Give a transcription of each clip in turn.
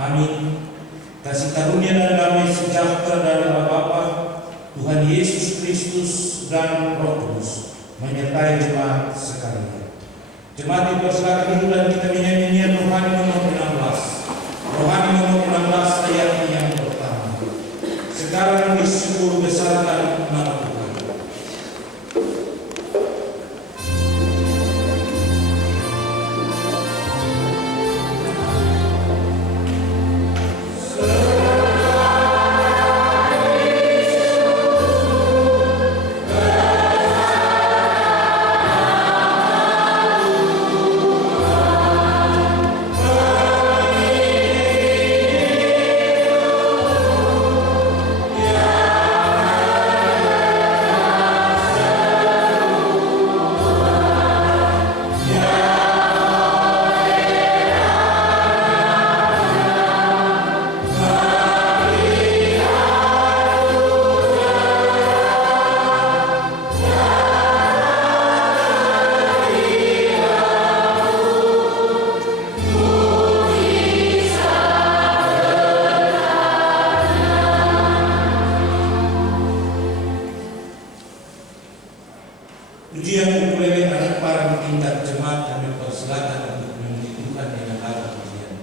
Amin. Kasih karunia dan damai sejahtera dari Allah Bapa, Tuhan Yesus Kristus dan Roh Kudus menyertai jemaat sekalian. Jemaat dipersilakan dulu dan kita menyanyi nyanyian rohani nomor 16. Rohani nomor 16 ayat yang pertama. Sekarang bersyukur besarkan nama Tuhan. Pujian ukulele anak para tingkat jemaat kami persilakan untuk menunjukkan dengan alat pujian.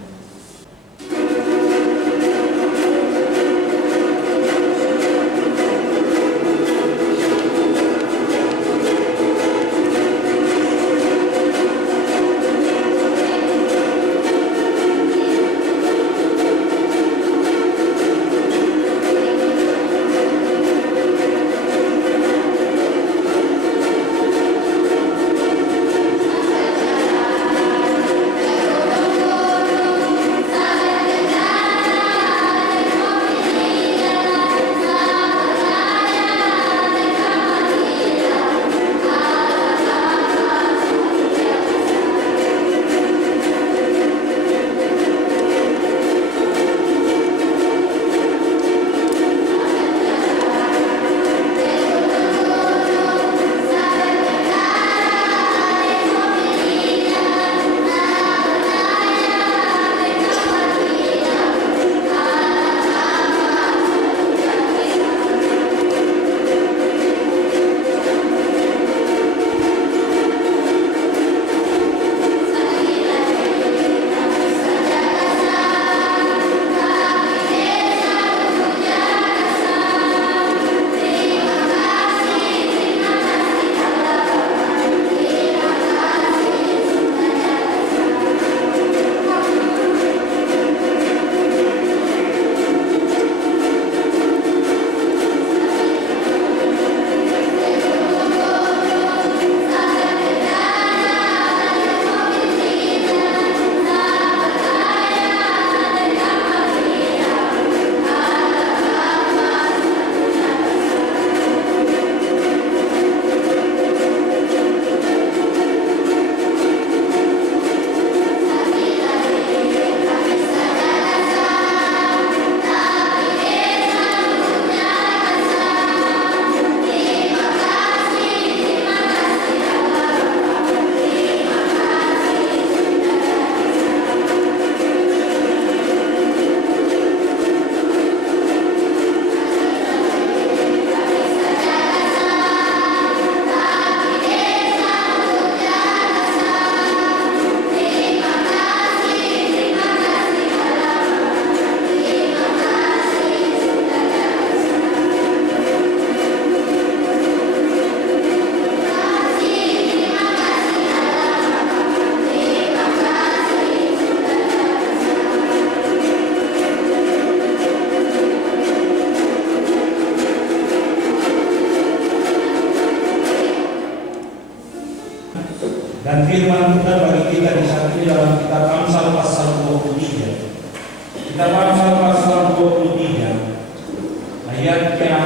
Dan firman Tuhan bagi kita di saat ini dalam kitab Amsal pasal 23. Kitab Amsal pasal 23 ayatnya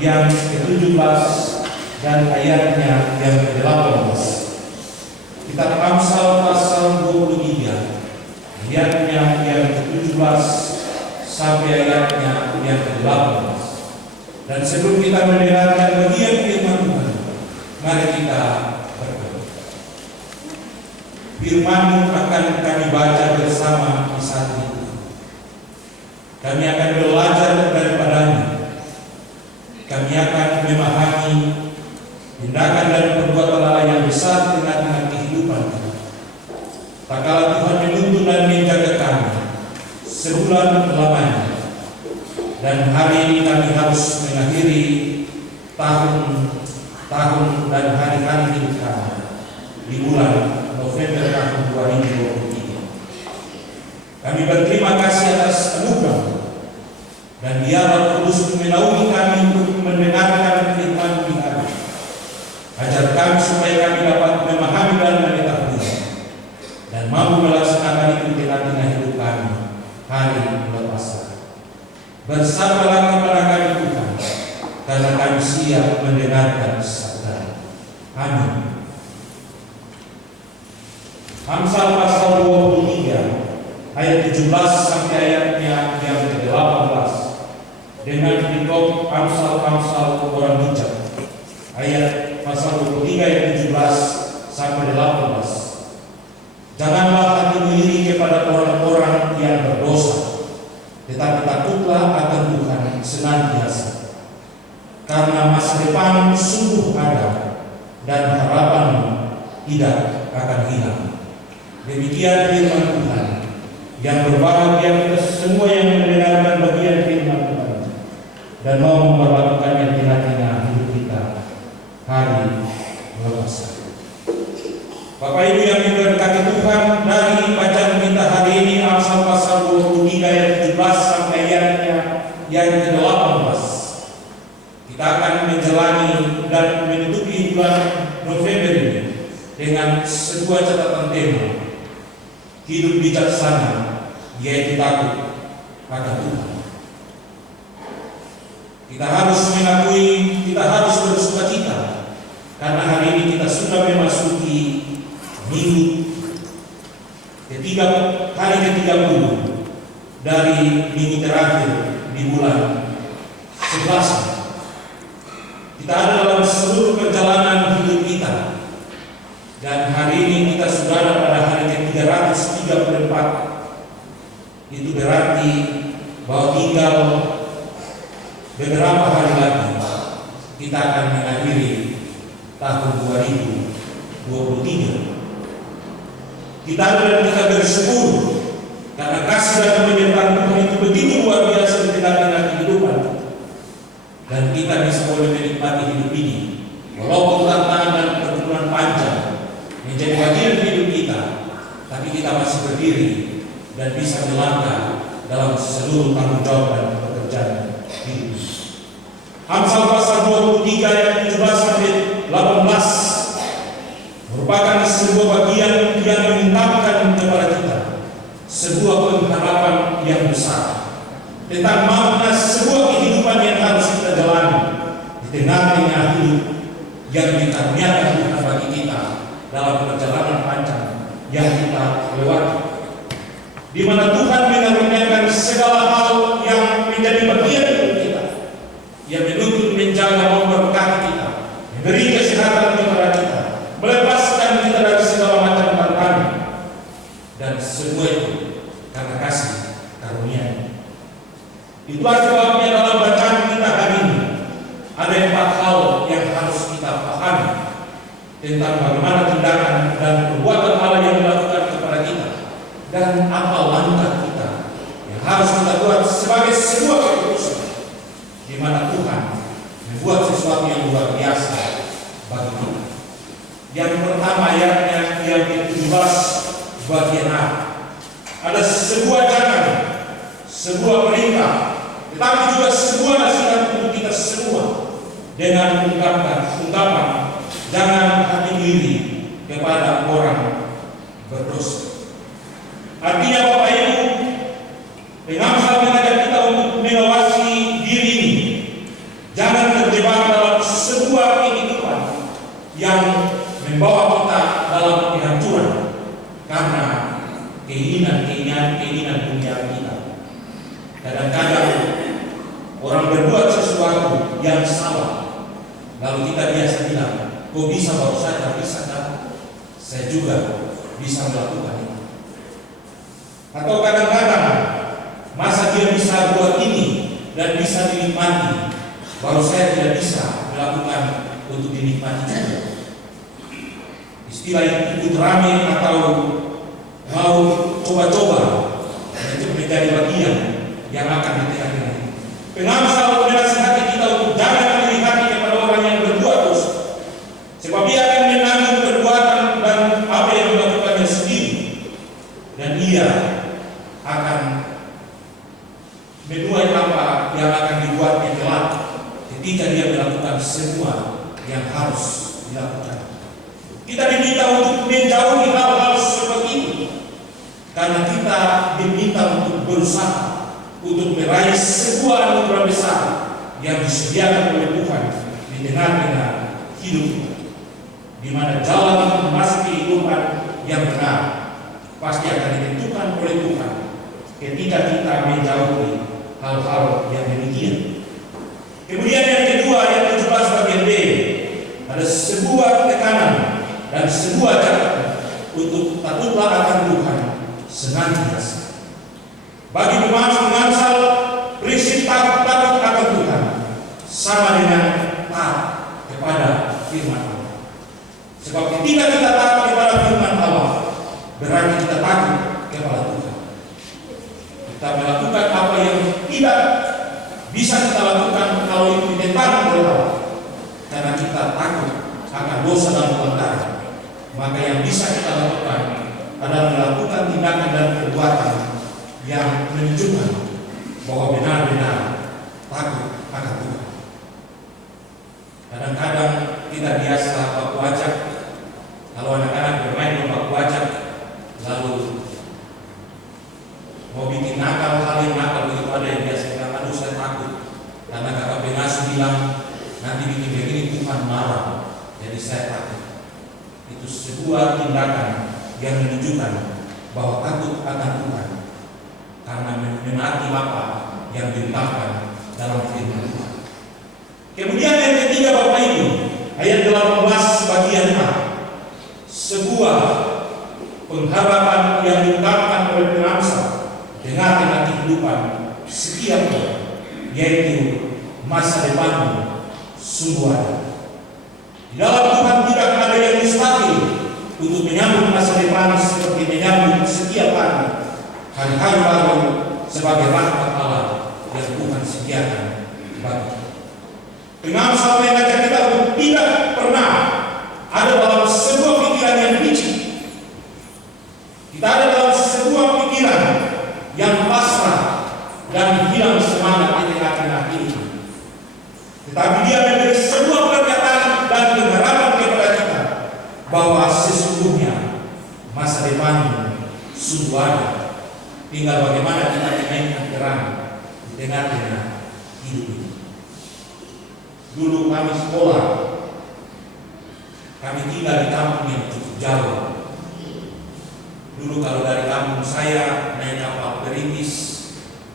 yang ke-17 dan ayatnya yang ke-18. Kitab Amsal pasal 23 ayatnya yang ke-17 sampai ayatnya yang ke-18. Dan sebelum kita mendengarkan bagian firman Tuhan, mari kita berdoa. Firman-Mu akan kami baca bersama di saat itu. Kami akan belajar daripadanya. Kami akan memahami tindakan dan perbuatan Allah yang besar di tengah-tengah kehidupan kami. Tak kala Tuhan menuntun dan menjaga kami sebulan lamanya, dan hari ini kami harus mengakhiri tahun dan hari-hari hidup kami di bulan November tahun 2023. Kami berterima kasih atas anugerah dan biarlah Kudus menaungi kami untuk mendengarkan firman Tuhan. Ajar kami supaya kami dapat memahami dan mengetahui dan mampu melaksanakan itu di tengah-tengah hidup kami hari lepas hari. Bersabarlah kepada kami Tuhan, karena kami siap mendengarkan sabda. Amin. Amsal pasal 23 ayat 17 sampai ayatnya yang ke-18 dengan dikop Amsal orang bijak. Ayat pasal 23 ayat 17 sampai 18. Janganlah hatimu iri kepada orang-orang yang berdosa, tetapi takutlah akan Tuhan senantiasa. Karena masa depan sungguh ada dan harapan tidak akan hilang. Demikian firman Tuhan. Yang berbahagia kita semua yang mendengarkan bagian firman Tuhan dan mau memperlakukannya di tengah-tengah hidup kita hari lepas hari. Bapak Ibu yang diberkati Tuhan, dari bacaan kita hari ini Amsal pasal 23 ayat 17 sampai ayatnya yang ke-18. Kita akan menjalani dan menutupi bulan November ini dengan sebuah catatan tema: hidup bijaksana, yaitu takut akan Tuhan. Kita harus mengakui, kita harus bersukacita karena hari ini kita sudah memasuki hari ke-30 dari minggu terakhir di bulan 11. Kita ada dalam seluruh perjalanan hidup kita, dan hari ini kita sudah ada pada hari ke-334. Itu berarti bahwa tinggal beberapa hari lagi kita akan mengakhiri tahun 2023. Kita ada dan kita bersyukur karena kasih dan penyertaan Tuhan itu begitu luar biasa di tengah-tengah kehidupan, dan kita bisa boleh menikmati hidup ini walaupun tantangan dan perjalanan panjang menjadi bagian hidup kita, tapi kita masih berdiri dan bisa melangkah dalam seluruh tanggung jawab dan pekerjaan hidup. Amsal pasal 23 ayat 17 sampai 18 merupakan sebuah bagian yang mengungkapkan kepada kita sebuah pengharapan yang besar tentang makna sebuah kehidupan yang harus kita jalani di tengah-tengah hidup yang dikaruniakan Tuhan bagi kita dalam perjalanan panjang yang kita lewati, di mana Tuhan mengaruniakan segala hal yang menjadi bagian hidup kita, yang menuntut menjaga memberkati kita, memberi kesehatan kepada kita, melepaskan kita dari segala macam tantangan, dan semua itu karena kasih karunia. Itulah sebabnya dalam bacaan kita hari ini ada 4 hal yang harus kita pahami tentang bagaimana tindakan dan perbuatan Allah yang dilakukan kepada kita, dan apa langkah kita yang harus kita buat sebagai sebuah keputusan di mana Tuhan membuat sesuatu yang luar biasa bagi kita. Yang pertama ayatnya yang ke-17 bagian A, ada sebuah jangan, sebuah perintah, tetapi juga sebuah nasihat untuk kita semua dengan ungkapan jangan hati iri kepada orang berdosa. Artinya Bapak Ibu, Amsal mengajak kita untuk mengawasi diri ini, jangan terjebak dalam sebuah kehidupan yang membawa kita dalam kehancuran karena keinginan dunia kita. Kadang-kadang orang berbuat sesuatu yang salah, lalu kita biasa bilang, kok bisa baru saja bisa kan? Saya juga bisa melakukan itu. Atau kadang-kadang masa dia bisa bisa dinikmati, baru saya tidak bisa melakukan untuk dinikmati juga. Istilah ikut rame atau mau coba-coba itu menjadi bagian yang akan diterapkan. Pengamsal menasihati kita untuk jangan memilih hati kepada orang yang berbuat dosa, sebab ia akan menanggung perbuatan dan apa yang dilakukannya sendiri, dan ia akan menuai apa yang akan dibuatnya kelak ketika dia melakukan semua yang harus dilakukan. Kita diminta untuk menjauhi hal-hal seperti itu, karena kita diminta untuk berusaha untuk meraih sebuah anugerah besar yang disediakan oleh Tuhan di tengah-tengah hidup kita, di mana jalan memasuki kehidupan yang benar pasti akan ditentukan oleh Tuhan ketika kita menjauhi hal-hal yang demikian. Kemudian yang kedua, yang 17 bagian B, ada sebuah tekanan dan sebuah catatan untuk takutlah akan Tuhan senantiasa. Bagi pengamsal, prinsip takut akan Tuhan sama dengan taat kepada firman Allah. Sebab ketika kita taat kepada firman Allah, berarti kita takut kepada Tuhan. Kita melakukan apa yang tidak bisa kita lakukan kalau itu ditentang oleh Allah, karena kita takut akan dosa dan pelanggaran. Maka yang bisa kita lakukan adalah melakukan tindakan dan perbuatan yang menunjukkan bahwa benar-benar takut akan Tuhan. Kadang-kadang kita biasa baku ajak, kalau anak-anak bermain baku ajak, lalu mau bikin nakal, hal yang nakal begitu, ada yang biasa bilang, aduh saya takut karena kakak pengasuh bilang nanti bikin begini Tuhan marah, jadi saya takut. Itu sebuah tindakan yang menunjukkan bahwa takut akan Tuhan karena menaati apa yang diungkapkan dalam firman Tuhan. Kemudian yang ketiga, Bapak Ibu, ayat 18 bagian A, sebuah pengharapan yang diungkapkan oleh pengamsal tengah-tengah kehidupan setiap orang, yaitu masa depanmu sungguh ada. Di dalam Tuhan tidak ada yang mustahil untuk menyambut masa depan seperti menyambut setiap hari-hari baru sebagai rahmat Allah yang Tuhan sediakan bagi. Pengamsal mengajak kita untuk tidak pernah ada dalam sebuah pikiran yang licik. Kita ada dalam sebuah pikiran yang pasrah dan hilang semangat di tengah-tengah ini. Tetapi dia memberi sebuah pernyataan dan pengharapan kepada kita bahwa sesungguhnya masa depan sungguh ada. Tinggal bagaimana kita memainkan terang di tengah-tengah hidup ini. Dulu kami sekolah, kami tinggal di kampung yang cukup jauh. Dulu kalau dari kampung saya naik kapal perintis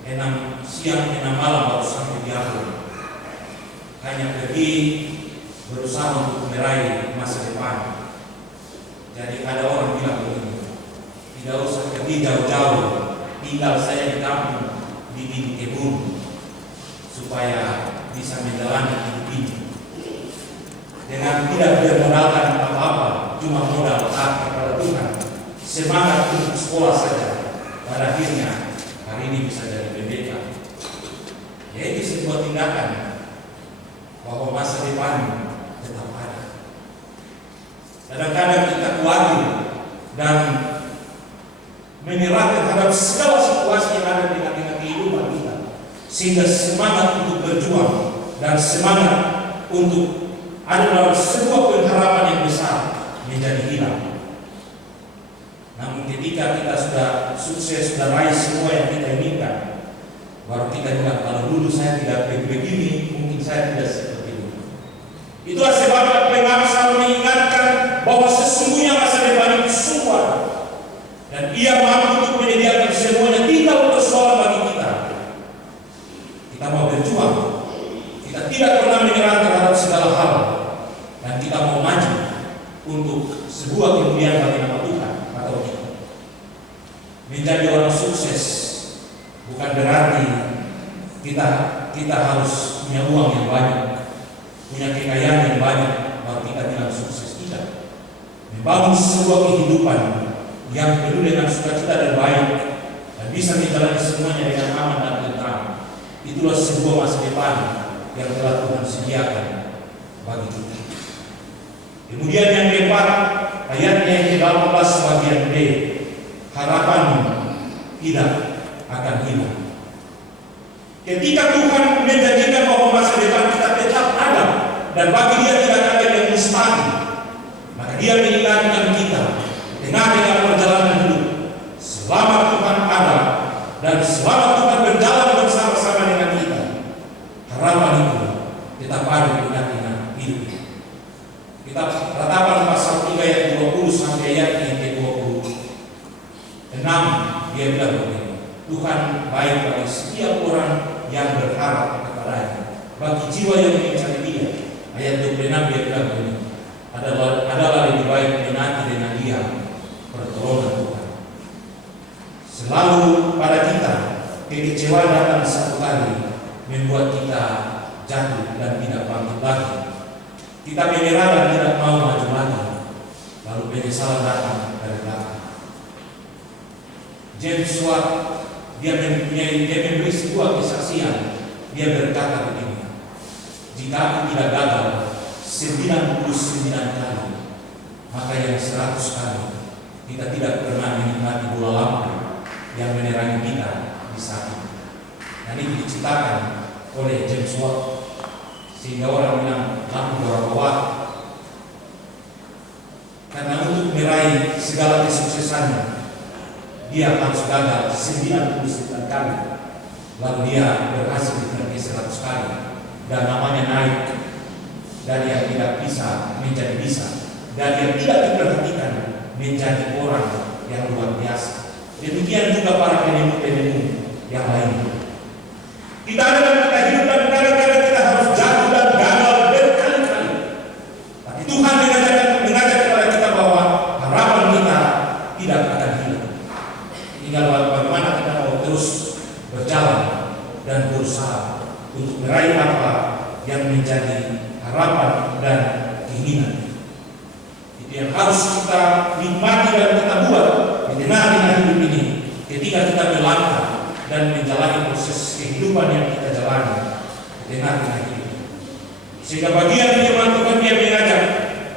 6 siang 6 malam baru sampai di Ampel. Hanya pergi berusaha untuk meraih masa depan. Jadi ada orang bilang begini, tidak usah pergi jauh-jauh, tinggal saya di kampung bikin kebun supaya bisa menjalani hidup ini dengan tidak bermodalkan apa-apa, cuma modal taat kepada Tuhan, semangat untuk sekolah saja. Pada akhirnya hari ini bisa jadi pendeta. Yaitu sebuah tindakan bahwa masa depan tetap ada. Kadang-kadang kita khawatir dan menyerah terhadap segala situasi yang ada di tengah-tengah kehidupan kita, sehingga semangat untuk berjuang dan semangat untuk ada dalam sebuah pengharapan yang besar menjadi hilang. Namun ketika kita sudah sukses, sudah raih semua yang kita inginkan, baru kita bilang, kalau dulu saya tidak begini, mungkin saya tidak seperti itu. Itulah sebabnya pengamsal mengingatkan bahwa sesungguhnya masa depan itu sungguh ada, dan ia mampu untuk menyediakan semuanya. Tinggal persoalan bagi kita. Kita mau berjuang, kita tidak pernah menyerah terhadap segala hal, dan kita mau maju untuk sebuah kemuliaan bagi nama Tuhan atau kita. Menjadi orang sukses bukan berarti kita harus punya uang yang banyak, punya kekayaan yang banyak, baru kita bilang sukses. Tidak. Membangun sebuah kehidupan yang penuh dengan sukacita dan baik dan bisa menjalani semuanya dengan aman dan tentram, itulah sebuah masa depan yang telah Tuhan sediakan bagi kita. Kemudian yang keempat, ayatnya yang ke-18 bagian B, harapan tidak akan hilang. Ketika Tuhan menjanjikan bahwa masa depan kita tetap ada dan bagi Dia tidak ada yang mustahil, maka Dia mengingatkan kita dengan perjalanan hidup. Selama Tuhan ada dan selama Tuhan berjalan bersama-sama dengan kita, harapan itu tetap ada di tengah-tengah hidup. Kita ratapan pasal 3 ayat 20 sampai ayat yang ke-26. Dia bilang begini, Tuhan baik bagi setiap orang yang berharap kepadanya, bagi jiwa yang mencari Dia. Ayat 26 dia bilang begini, adalah lebih baik menanti dengan Dia pertolongan Tuhan. Selalu pada kita kekecewaan datang satu kali membuat kita jatuh dan tidak bangkit lagi. Kita menyerah dan tidak mau maju lagi, lalu penyesalan datang dari belakang. James Watt dia memberi sebuah kesaksian. Dia berkata begini, jika aku tidak gagal 99 kali, maka yang 100 kali kita tidak pernah menikmati bola lampu yang menerangi kita di saat itu. Dan ini diciptakan oleh James Watt, sehingga orang bilang lampu berapa watt. Karena untuk meraih segala kesuksesannya, dia harus gagal 99 kali, lalu dia berhasil di 100 kali, dan namanya naik dari yang tidak bisa menjadi bisa, dan yang tidak diperhatikan menjadi orang yang luar biasa. Demikian juga para penemu yang lain. Kita ada dalam kita hidup dan kadang-kadang kita harus jatuh dan gagal berkali-kali. Tapi Tuhan mengajak kepada kita bahwa harapan kita tidak akan hilang. Tinggal bagaimana kita mau terus berjalan dan berusaha untuk meraih apa yang menjadi harapan dan keinginan. Itu yang harus kita nikmati dan kita buat di tengah hidup ini, ketika kita melangkah dan menjalani proses kehidupan yang kita jalani di tengah hidup. Sehingga bagian firman Tuhan dia mengajak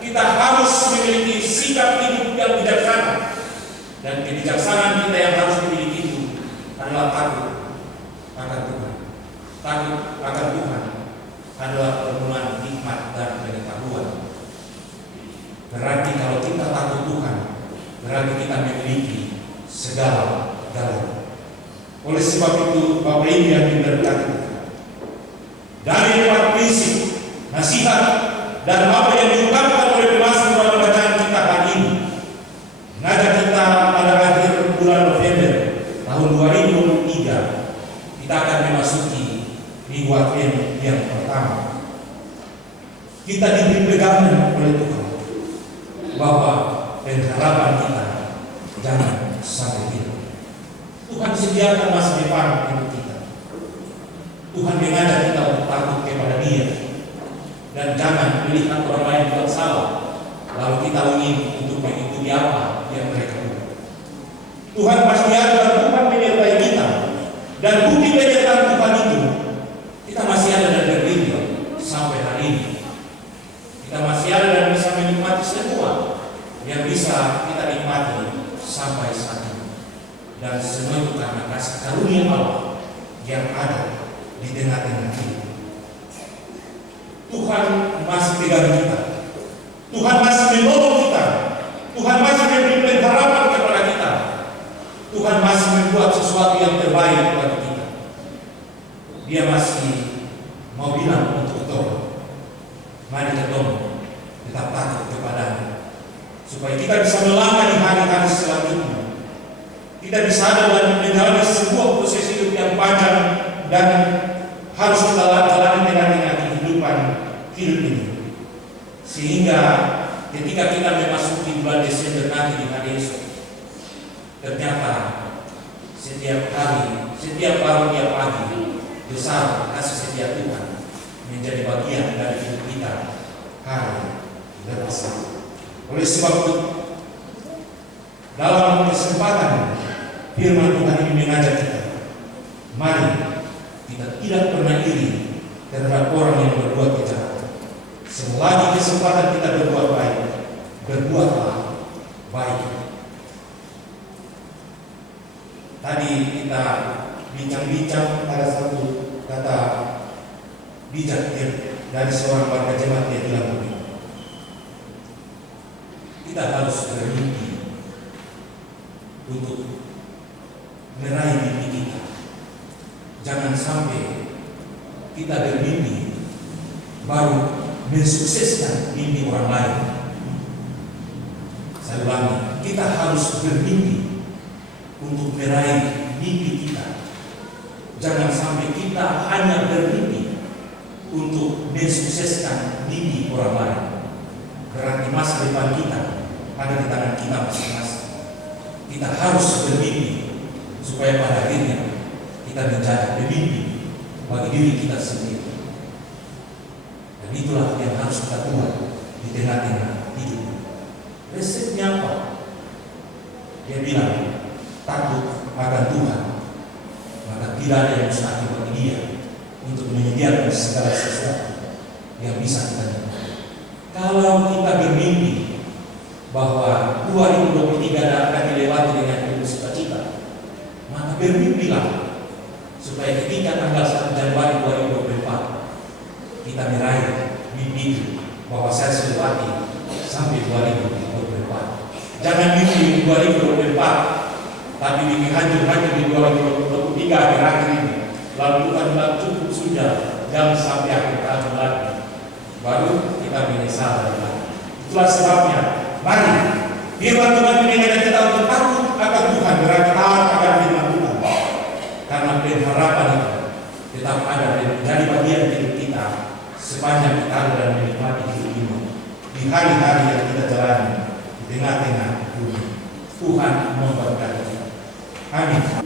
kita harus memiliki sikap hidup yang bijaksana, dan kebijaksanaan kita yang harus dimiliki itu adalah takut akan Tuhan. Takut akan Tuhan adalah permulaan hikmat dan pengetahuan. Berarti kalau kita takut Tuhan, berarti kita memiliki segala-galanya. Oleh sebab itu, Bapak Ibu yang diberkati, dari 4 prinsip, nasihat, dan apa yang diungkapkan oleh pemazmur dalam bacaan kita hari ini, mengajak kita pada akhir bulan November tahun 2023, kita akan memasuki minggu Advent yang pertama. Kita diberi pegangan oleh Tuhan bahwa pengharapan kita jangan sampai hilang. Tuhan sediakan masa depan untuk kita. Tuhan mengajak kita untuk takut kepada Dia dan jangan melihat orang lain buat salah lalu kita ingin untuk mengikuti apa yang mereka buat. Tuhan pasti ada dan Tuhan menyertai kita, dan bukti penyertaan Tuhan itu kita masih ada dan berdiri sampai hari ini. Kita masih ada dan bisa menikmati semua yang bisa kita nikmati sampai saat ini. Dan semua itu karena kasih karunia Allah yang ada di tengah-tengah kita. Tuhan masih pegang kita. Tuhan masih menolong kita. Tuhan masih memberi pengharapan kepada kita. Tuhan masih membuat sesuatu yang terbaik bagi kita. Dia masih mau bilang untuk kita, mari kita tetap takut kepadanya, supaya kita bisa melangkah di hari-hari selanjutnya. Kita bisa ada dan menjalani sebuah proses hidup yang panjang dan harus kita jalani dengan kehidupan hidup ini. Sehingga ketika kita memasuki bulan Desember nanti di hari esok, ternyata setiap hari, setiap baru tiap pagi besar kasih setia Tuhan menjadi bagian dari hidup kita hari lepas hari. Oleh sebab itu, dalam kesempatan firman Tuhan ini mengajak kita, mari kita tidak pernah iri terhadap orang yang berbuat kejahatan. Selagi kesempatan kita berbuat baik, berbuatlah baik. Tadi kita bincang-bincang, ada satu kata bijak dari seorang warga jemaat, dia bilang begini, kita harus bermimpi untuk meraih mimpi kita. Jangan sampai kita bermimpi baru mensukseskan mimpi orang lain. Saya ulangi, kita harus bermimpi untuk meraih mimpi kita. Jangan sampai kita hanya bermimpi untuk mensukseskan mimpi orang lain. Berarti masa depan kita ada di tangan kita masing-masing. Kita harus bermimpi supaya pada akhirnya kita menjadi pemimpi bagi diri kita sendiri. Dan itulah yang harus kita buat di tengah-tengah hidup. Resepnya apa? Dia bilang, takut akan Tuhan, maka tidak ada yang mustahil bagi dia untuk menyediakan segala sesuatu yang bisa kita nikmati. Kalau kita bermimpi bahwa 2023 akan dilewati dengan penuh sukacita, maka bermimpilah supaya ketika tanggal 1 Januari 2024 kita meraih mimpi bahwa saya sudah lewati sampai 2024. Jangan mimpi 2024 tapi mimpi hancur-hancur di 2023 akhir-akhir ini. Lalu Tuhan bilang cukup sudah, jangan sampai akhir tahun lagi baru kita menyesal lagi. Itulah sebabnya, mari firman Tuhan mengajak kita untuk takut akan Tuhan, berarti taat akan firman Tuhan. Karena pengharapan itu tetap ada dan menjadi bagian hidup kita sepanjang kita ada dan menikmati hidup ini di hari-hari yang kita jalani di tengah-tengah dunia. Tuhan memberkati kita. Amin. Yeah.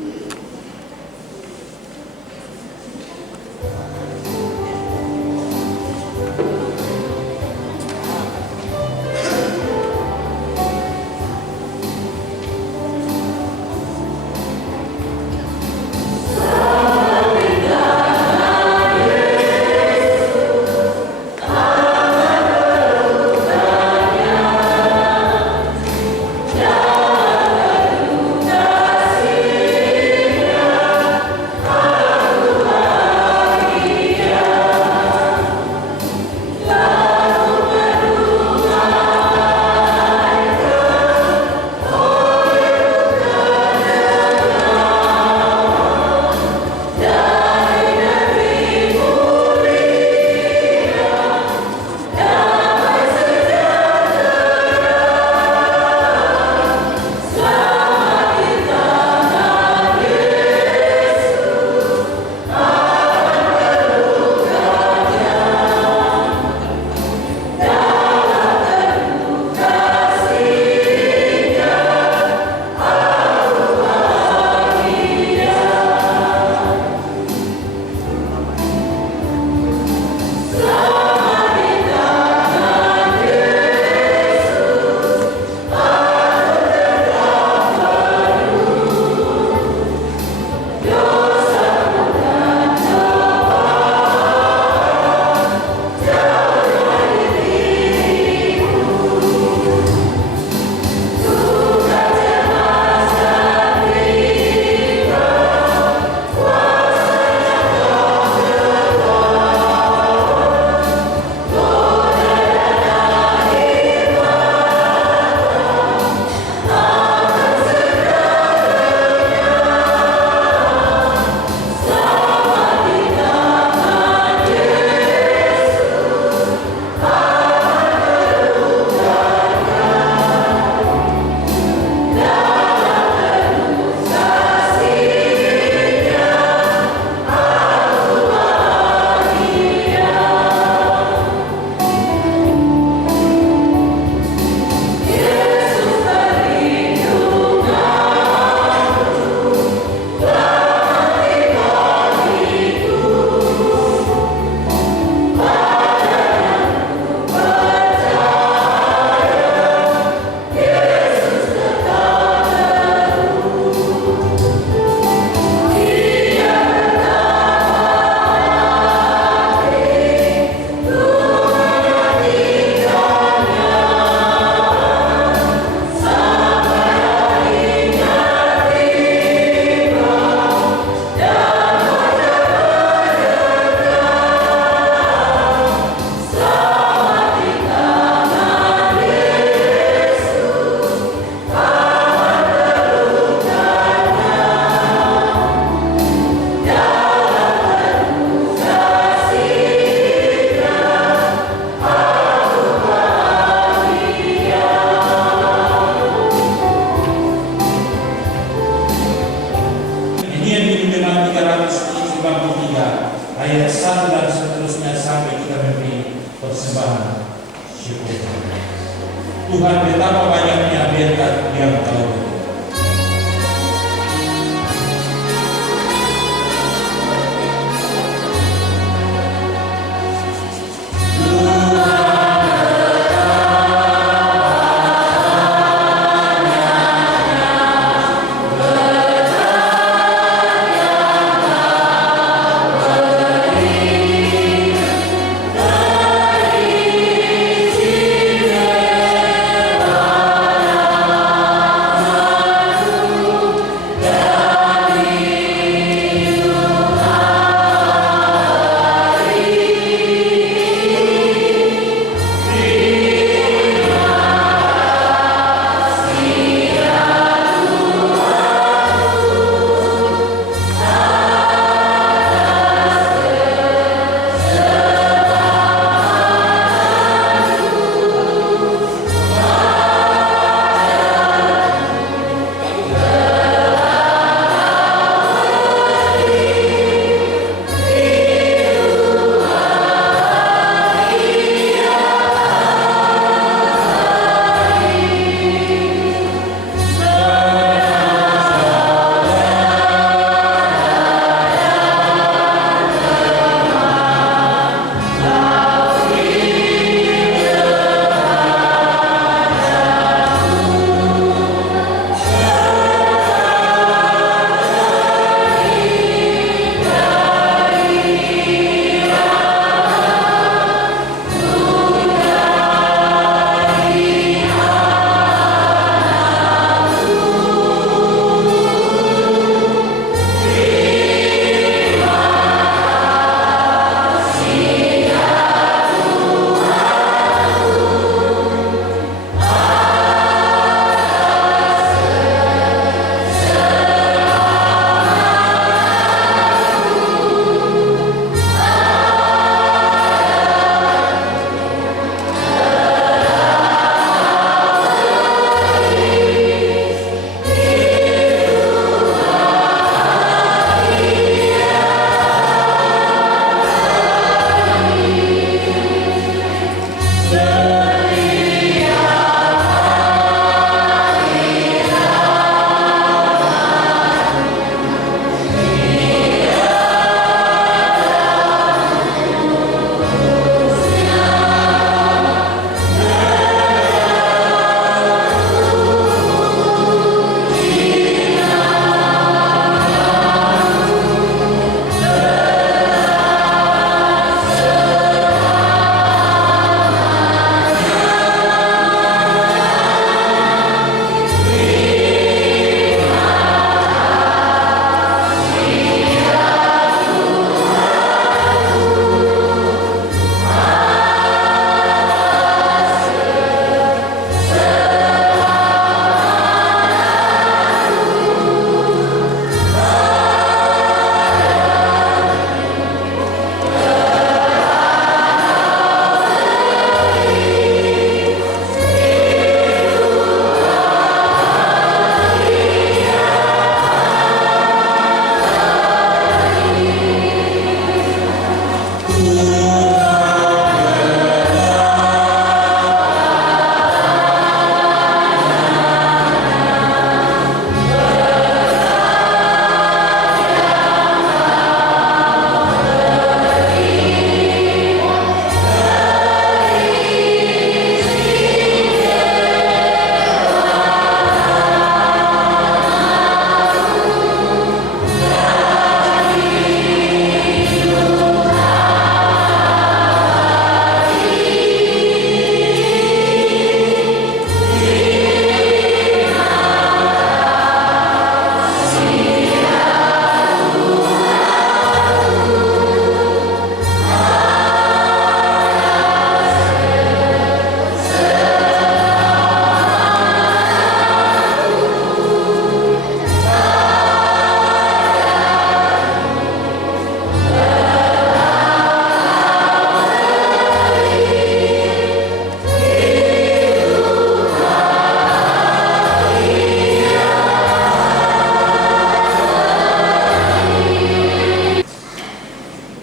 ayat 1 dan seterusnya sampai kita memberi persembahan syukur. Tuhan, betapa banyaknya berkat yang Kau beri.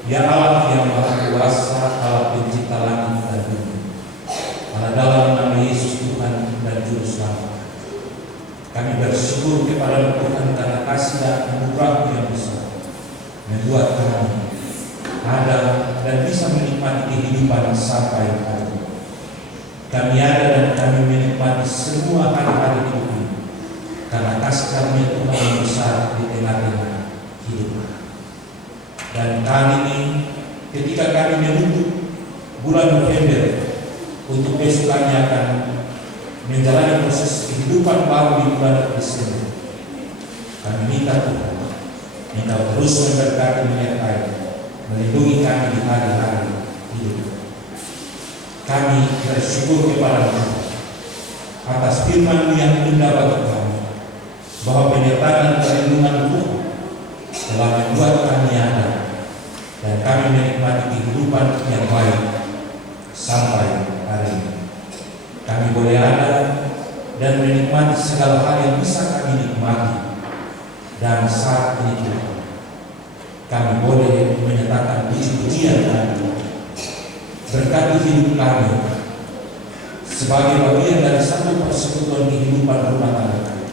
Ya Allah yang Maha Kuasa, Allah Pencipta langit dan bumi, Allah dalam nama Yesus Tuhan dan Juru Selamat, kami bersyukur kepada Tuhan karena kasih dan anugerah yang besar membuat kami ada dan bisa menikmati kehidupan sampai hari ini. Kami ada dan kami menikmati semua hari-hari hidup ini karena kasih karunia Tuhan yang besar di tengah-tengah hidup kami. Dan kali ini ketika kami menunggu bulan November untuk besok kami akan menjalani proses kehidupan baru di bulan Desember, kami minta Tuhan minta terus memberkati, menyertai, melindungi kami di hari-hari hidup. Kami bersyukur kepada Tuhan atas firman yang indah bagi kami, bahwa penyertaan dan perlindungan Tuhan telah membuat kami ada dan kami menikmati kehidupan yang baik sampai hari ini. Kami boleh ada dan menikmati segala hal yang bisa kami nikmati. Dan saat ini Tuhan, kami boleh menyatakan puji-pujian kami, berkati hidup kami sebagai bagian dari satu persekutuan kehidupan rumah tangga kami,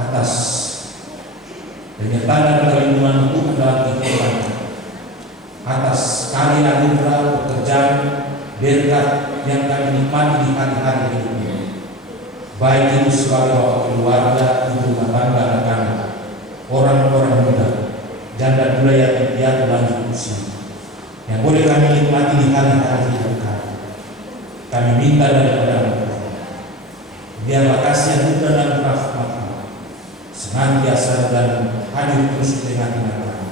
atas penyertaan dan perlindungan Tuhan dalam kehidupan kami, atas sekali anugerah pekerjaan berkat yang kami nikmati di hari-hari hidup ini, baik itu sebagai bapak keluarga, ibu rumah tangga, anak-anak, orang-orang muda, janda muda yang piatu lanjut usia, yang boleh kami nikmati di hari-hari hidup kami. Kami minta daripada Tuhan, biarlah kasih anugerah dan rahmat senantiasa dan hadir terus di tengah-tengah kami.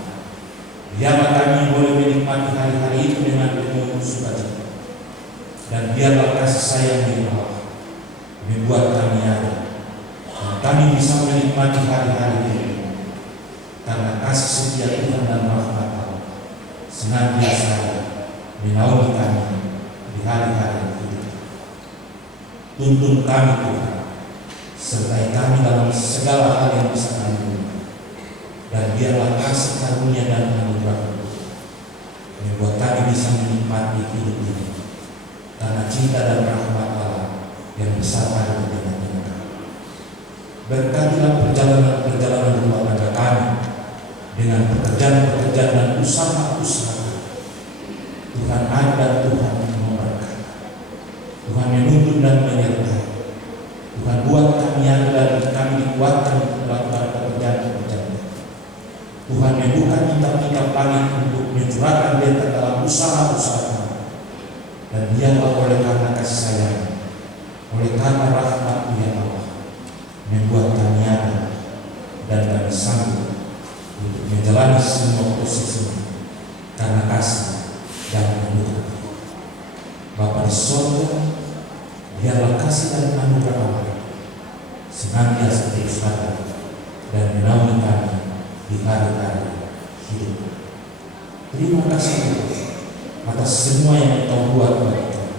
Biarlah kami boleh menikmati hari-hari itu dengan penuh sukacita, dan biarlah kasih sayang dari Allah membuat kami ada dan kami bisa menikmati hari-hari ini, karena kasih setia Tuhan dan rahmat Allah senantiasa menaungi kami di hari-hari hidup. Tuntun kami Tuhan, sertai kami dalam segala hal yang bisa kami lakukan, dan biarlah kasih karunia dan anugerah membuat kami bisa menikmati hidup ini, karena cinta dan rahmat Allah yang besar ada di tengah-tengah kami. Berkatilah perjalanan rumah tangga kami dengan pekerjaan-pekerjaan dan usaha-usaha. Tuhan ada, Tuhan memberkati, Tuhan menuntun dan menyertai. Tuhan buat kami ada dan kami dikuatkan melakukan pekerjaan-pekerjaan. Tuhan membuka kitab-kitab langit untuk mencurahkan berkat dalam usaha-usaha kami. Dan biarlah oleh karena kasih sayang, oleh karena rahmat ya Allah, membuat kami ada dan kami sanggup untuk menjalani semua proses ini karena kasih dan anugerah. Bapa di surga, biarlah kasih dan anugerah Allah senantiasa terus ada dan menaungi kami di hari-hari hidup. Terima kasih Tuhan atas semua yang Engkau buat bagi kami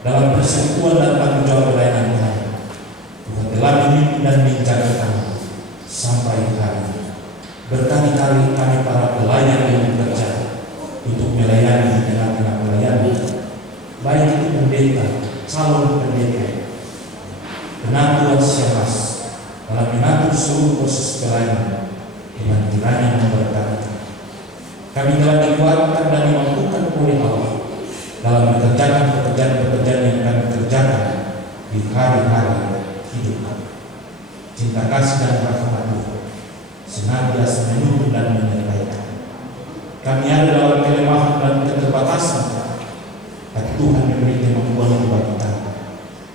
dalam persekutuan dan tanggung jawab pelayanan kami. Tuhan telah memimpin dan menjaga kami sampai hari ini. Berkali-kali kami para pelayan yang bekerja untuk melayani di tengah-tengah pelayanan, baik itu pendeta, calon pendeta, penatuan siamas, dalam mengatur seluruh proses pelayanan. Tuhan kiranya memberkati. Kami telah dikuatkan dan dimampukan oleh Allah dalam mengerjakan pekerjaan-pekerjaan yang kami kerjakan di hari-hari hidup kami. Cinta kasih dan rahmat Tuhan senantiasa menuntun dan menyertai kami. Kami ada dalam kelemahan dan keterbatasan, tapi Tuhan memberi kemampuan bagi kami,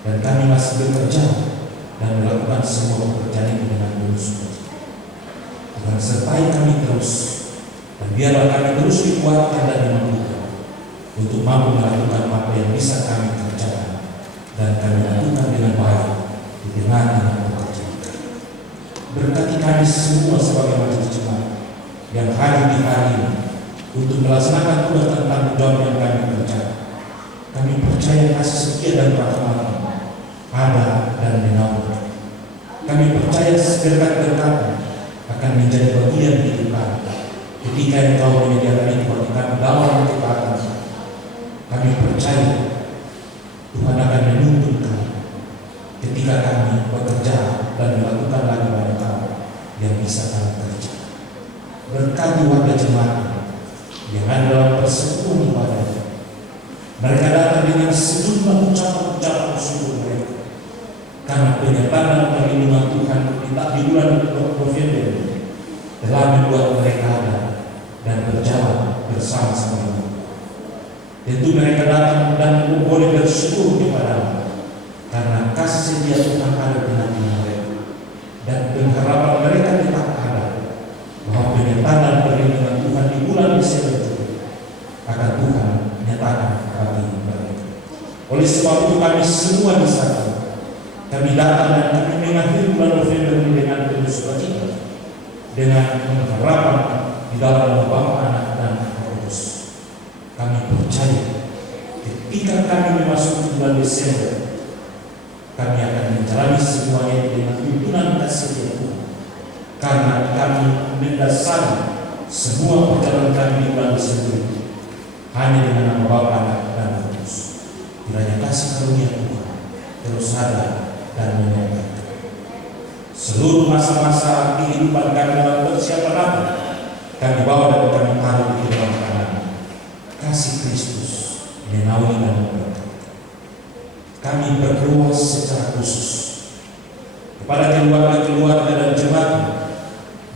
dan kami masih bekerja dan melakukan semua pekerjaan itu dengan penuh sukacita. Tuhan sertai kami terus, dan biarlah kami terus dikuatkan dan dimampukan untuk mampu melakukan apa yang bisa kami kerjakan dan kami lakukan dengan baik di tengah-tengah pekerjaan. Berkati kami semua sebagai majelis jemaat yang hadir di hari ini untuk melaksanakan tugas dan tanggung jawab yang kami kerjakan. Kami percaya kasih setia dan rahmat ada dan menaungi. Kami percaya berkat-berkat akan menjadi bagian hidup kami Ketika Engkau menyediakan itu bagi kami dalam ketaatan, kami percaya Tuhan akan menuntun kami ketika kami bekerja dan melakukan lagi banyak hal yang bisa kami kerjakan. Berkati warga jemaat yang ada dalam persekutuan ibadah. Mereka datang dengan sejumlah ucapan-ucapan syukur mereka karena penyertaan dan perlindungan Tuhan di bulan November telah membuat mereka ada dan berjalan bersama-sama. Tentu mereka datang dan boleh bersyukur kepada karena kasih setia Tuhan ada di hati mereka dan pengharapan mereka tetap ada bahwa penyertaan dan perlindungan Tuhan di bulan Desember akan Tuhan nyatakan bagi mereka. Oleh sebab itu kami semua di sana, kami datang dan kami mengakhiri bulan November ini dengan penuh sukacita, dengan harapan di dalam Bapa, Anak, dan Roh Kudus. Kami percaya ketika kami memasuki bulan Desember, kami akan menjalani semuanya dengan tuntunan kasih Tuhan, karena kami mendasari semua perjalanan kami di bulan Desember hanya dengan nama Bapa, Anak, dan Roh Kudus. Kiranya kasih karunia Tuhan terus ada dan menyertai seluruh masa-masa kehidupan kami dalam persiapan apa kami bawa dan kami taruh di dalam tangan. Kasih Kristus menaungi dan memberkati. Kami berdoa secara khusus kepada keluarga-keluarga dan jemaat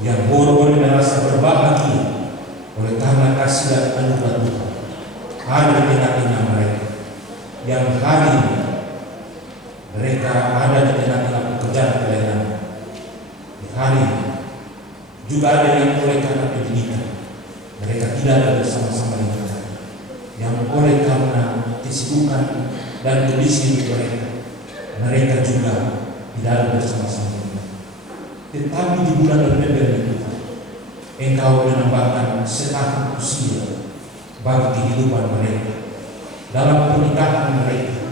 yang boleh merasa berbahagia oleh karena kasih dan anugerah Tuhan ada di tengah-tengah mereka, yang hari ini mereka ada di tengah-tengah pekerjaan pelayanan. Di hari ini juga ada yang oleh karena pendidikan mereka tidak ada bersama-sama dengan kita, yang oleh karena kesibukan dan kondisi mereka juga tidak ada bersama-sama dengan kita. Tetapi di bulan November itu Engkau menambahkan setahun usia bagi kehidupan mereka dalam pernikahan mereka,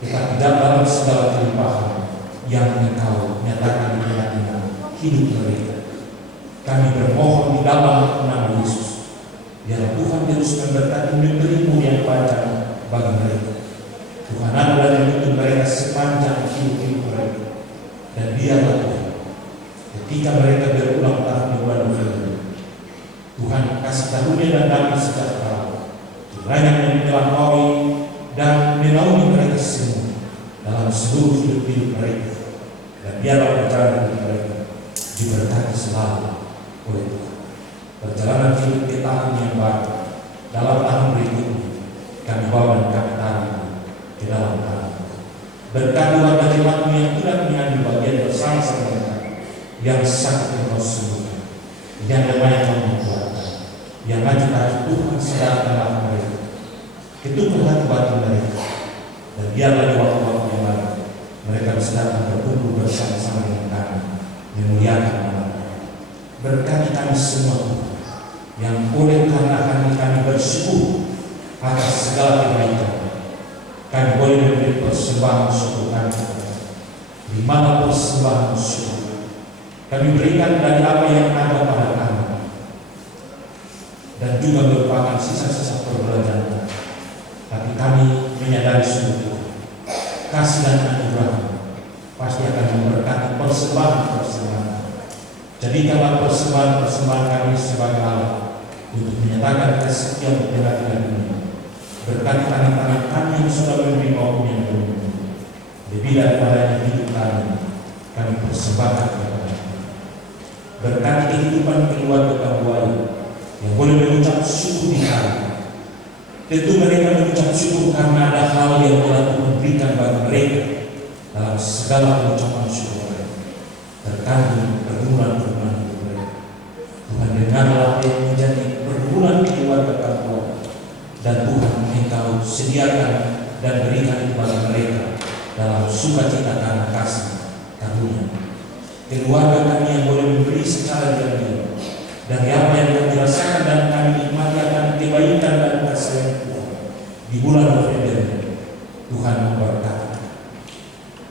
tetapi dalam segala kelimpahan yang Engkau nyatakan di tengah-tengah hidup mereka. Kami bermohon di dalam nama Yesus, biar Tuhan terus memberkati memberi yang panjang bagi mereka. Tuhan adalah yang menuntun mereka sepanjang hidup mereka, dan biarlah Tuhan ketika mereka berulang tahun di bulan November, Tuhan kasih karunia dan damai sejahtera kiranya melampaui dan menaungi mereka semua dalam seluruh hidup mereka, dan biarlah perjalanan mereka diberkati selalu oleh Tuhan. Perjalanan hidup ke tahun yang baru dalam tahun berikutnya kami bawa dan kami taruh di dalam tahun. Berkati warga jemaatmu yang tidak mengambil bagian bersama-sama mereka, yang sakit Engkau sembuhkan, yang lemah Engkau menguatkan, yang maju Tuhan sadarkanlah mereka, ketukar hati batin mereka, dan biarlah di waktu-waktu yang lalu mereka bisa datang berkumpul bersama-sama dengan kami memuliakan nama. Berkati kami semua yang oleh karena kami bersyukur atas segala kebaikan, kami boleh memberi persembahan syukur kami. Di mana persembahan syukur kami berikan dari apa yang ada pada kami, dan juga merupakan sisa-sisa perbelanjaan kami. Tapi kami menyadari sungguh kasih dan anugerah pasti akan memberkati persembahan-persembahan. Jadikanlah persembahan-persembahan kami sebagai alat untuk menyatakan kesetiaan di tengah-tengah dunia. Berkati tangan-tangan kami yang sudah memberi maupun yang belum. Lebih daripada hidup kami persembahkan kepada Tuhan. Berkati kehidupan keluarga Kabuaya yang boleh mengucap syukur di hari. Tentu mereka mengucap syukur karena ada hal yang telah Tuhan berikan bagi mereka dalam segala pengucapan syukur mereka. Terkandung pergumulan-pergumulan hidup mereka. Tuhan dengarlah yang menjadi pergumulan keluarga Kabuaya, dan Tuhan Engkau sediakan dan berikan kepada mereka dalam sukacita karena kasih karunia. Keluarga kami yang boleh memberi secara diam-diam dari apa yang kami rasakan dan kami nikmati akan kebaikan dan kasih Tuhan di bulan November. Tuhan memberkati.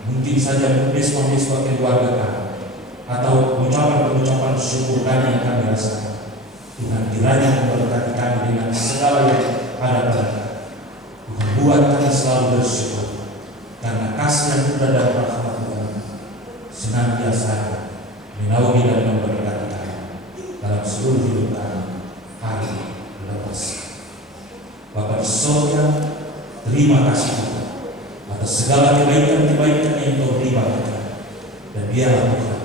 Mungkin saja mesbah-mesbah keluarga kami atau ucapan-ucapan syukur kami yang kami rasakan Tuhan kiranya memberkati kami dengan segala yang ada pada kami. Tuhan buat kami selalu bersyukur karena kasih yang sudah dan rahmat Tuhan senantiasa menaungi dan memberkati kami dalam seluruh hidup kami hari lepas. Bapa di surga, terima kasih Tuhan atas segala kebaikan-kebaikan yang Engkau beri bagi kami, dan biarlah Tuhan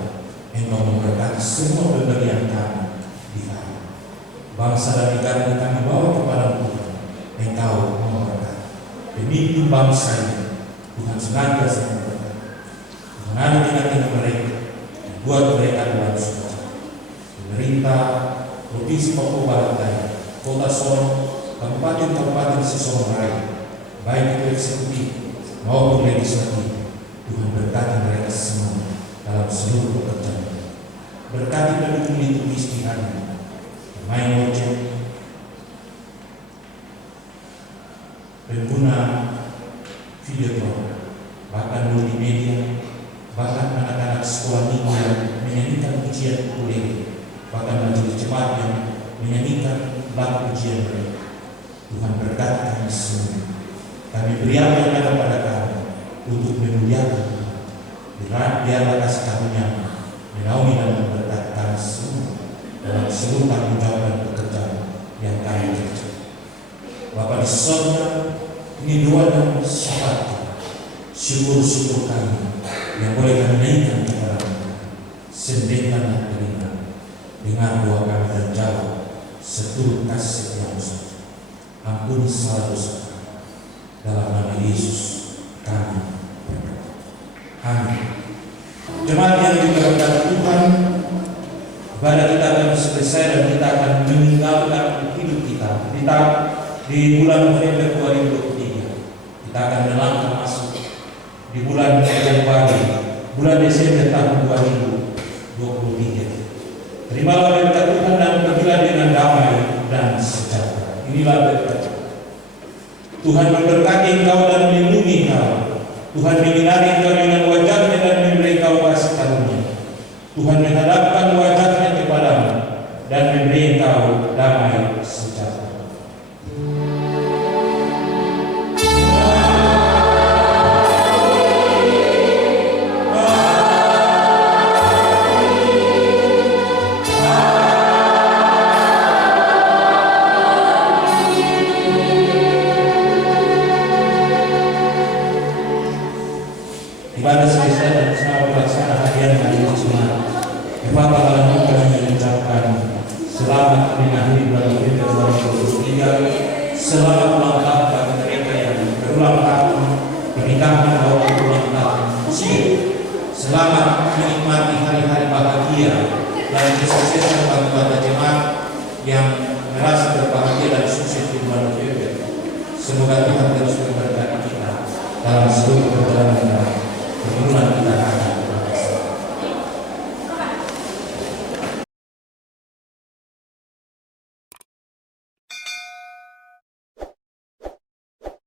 Engkau memberkati semua pemberian kami di hari. Bangsa dan negara yang kami bawa kepada Tuhan, Engkau memberkati. Pemimpin bangsa ini Tuhan senantiasa memberkati. Tuhan ada di tengah mereka, buat mereka dalam sukacita. Pemerintah Provinsi Papua Barat Daya, Kota Sorong, Kabupaten-kabupaten Sorong Raya, baik itu eksekutif maupun legislatif, Tuhan berkati mereka semua dalam seluruh pekerjaan. Berkati pendukung liturgi istiharnya, pemain ojek, pengguna videotron, bahkan multimedia, bahkan anak-anak sekolah minggu yang menyanyikan pujian ukulele, bahkan majelis jemaat yang menyanyikan lagu pujian mereka. Tuhan berkati kami semua. Kami beri apa yang ada pada kami untuk memuliakan Tuhan. Biarlah kasih karunia menaungi dan memberkati kami semua dalam seluruh tanggung jawab dan pekerjaan yang kami kerjakan. Bapa di surga, ini doa dan syafaat syukur-syukur kami yang boleh kami naikkan kepada Tuhan. Sembahkanlah telinga, dengar doa kami dan jawab seturut kasih setiamu. Ampuni salah dosa kami. Dalam nama Yesus kami berdoa. Amin. Jemaat yang diberkati Tuhan, ibadah kita akan selesai dan kita akan meninggalkan hidup kita. Di bulan November 2023 kita akan melangkah masuk di bulan Januari, bulan Desember tahun 2023. Terimalah berkat Tuhan dan pergilah dengan damai dan sejahtera. Inilah berkat Tuhan memberkati engkau dan melindungi engkau. Tuhan menyinari engkau dengan wajah-Nya dan memberi engkau kasih karunia. Tuhan menghadapkan wajah-Nya kepadamu dan memberi engkau damai sejahtera. Ibadah selesai dan selamat berlaksana hadiah hari Jumat. Bapak dalam kami mengucapkan selamat mengakhiri bulan November 2023. Selamat ulang tahun bagi mereka yang berulang tahun pernikahan maupun ulang tahun usia. Selamat menikmati hari-hari bahagia dan kesuksesan bagi jemaat yang merasa berbahagia dan sukses di bulan November. Semoga Tuhan terus